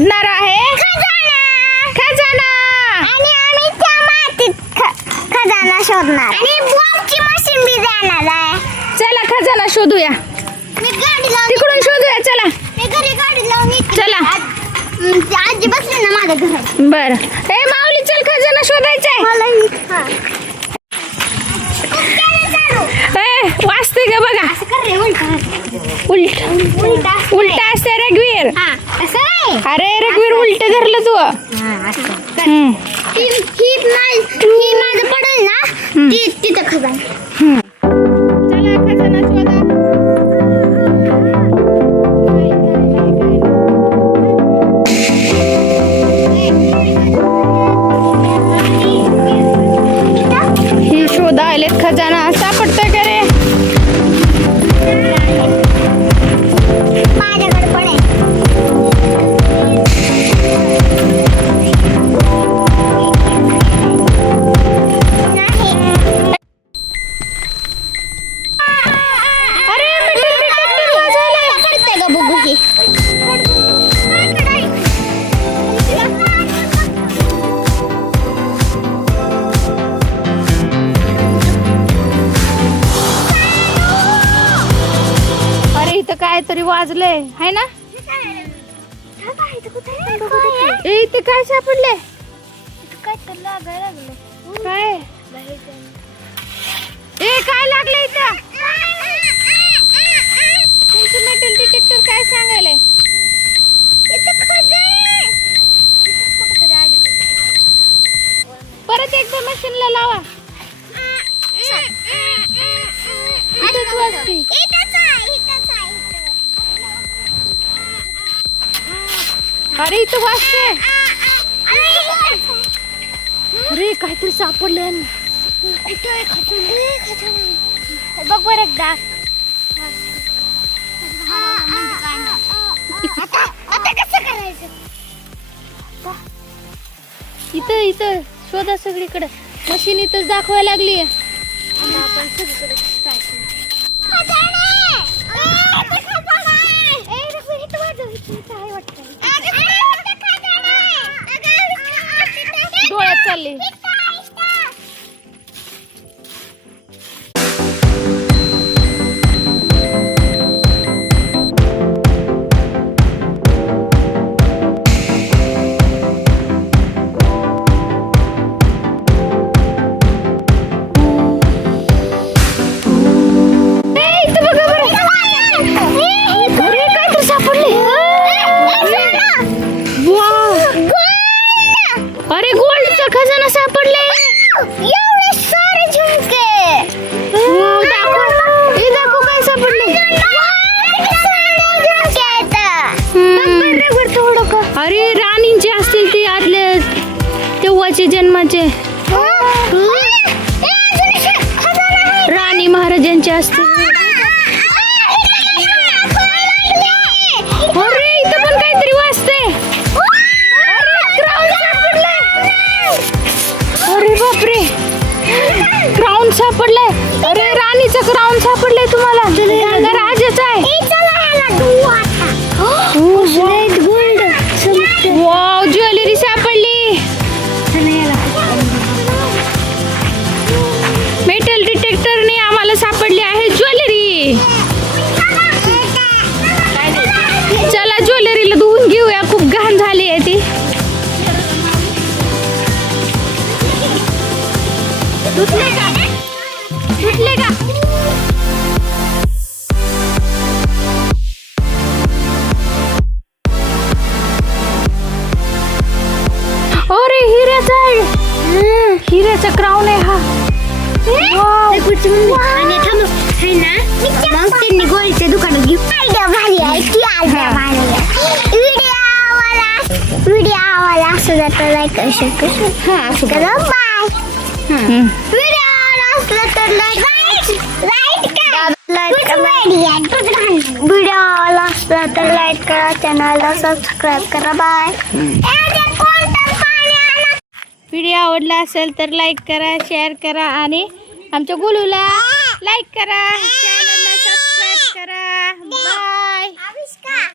शोधणार आहे खजाना आणि आम्ही त्या मातीत खजाना शोधणार आणि बॉम्बची मशीन बी जाणार आहे. चला खजाना शोधूया, मी गाडी लावून तिकडून शोधूया. चला मी घरी गाडी लावून येते. चला. आजी बसली ना माझ्या घरात. बर ए माऊली चल खजाना शोधायचा मला वाचते ग बघा. असं कर रे उलटा उलटा असते रघुवीर. हा असं आहे. अरे रघुवीर उलट धरलं तू. ही माझं पडेल ना तिथं खजाना. चला खजाना शोधा. ही शोधा आलेत खजाना सापडतोय का रे? माझ्याकडे पडेल. अरे मीटर डिटेक्टर वाजवलंय. पडतंय का बघू की. अरे इथं काय तरी वाजलंय है ना? ए इथे काय सापडले? काय तर लागायला लागलं. काय ए काय लागलं इथं? तुमचं मेटल डिटेक्टर काय सांगायलंय? परत एकदा मशीनला लावा. इथंच वाजते. अरे इथं वाजते. अरे काहीतरी सापडलं. बघ बरं एकदा. आता कसं करायचं? इथं इथं शोधा सगळीकडे. मशीन इथंच दाखवायला लागली. आपण सगळीकडे डोळ्यात चालली. अरे गोल्डचा खजाना सापडले. एवढे सारे झुमके. दाखव काय सापडले. अरे राणींचे असतील ते आतले तेव्हाचे जन्माचे. राणी महाराजांचे असतील. अरे इथं पण काहीतरी वाजते. अरे बापरे क्राऊन सापडलाय. अरे राणीचं क्राऊन सापडलंय तुम्हाला. राजाचं आहे. वाव ज्वेलरी सापडली. मेटल डिटेक्टरने आम्हाला सापडली आहे ज्वेलरी. चला ज्वेलरीला धुवून घेऊया. खूप घाण झाली आहे ती. धुतले का? अरे हिऱ्याचा क्राऊन आहे हा. आणि मग त्यांनी गोळीच्या दुकानात घेऊन व्हिडिओ आवडला असला तर लाईक करा. बाय. व्हिडिओ आवडला तर लाईक करा, चॅनलला सबस्क्राईब करा. बाय. व्हिडिओ आवडला असेल तर लाईक करा, शेअर करा आणि आमच्या गोलूला लाईक करा.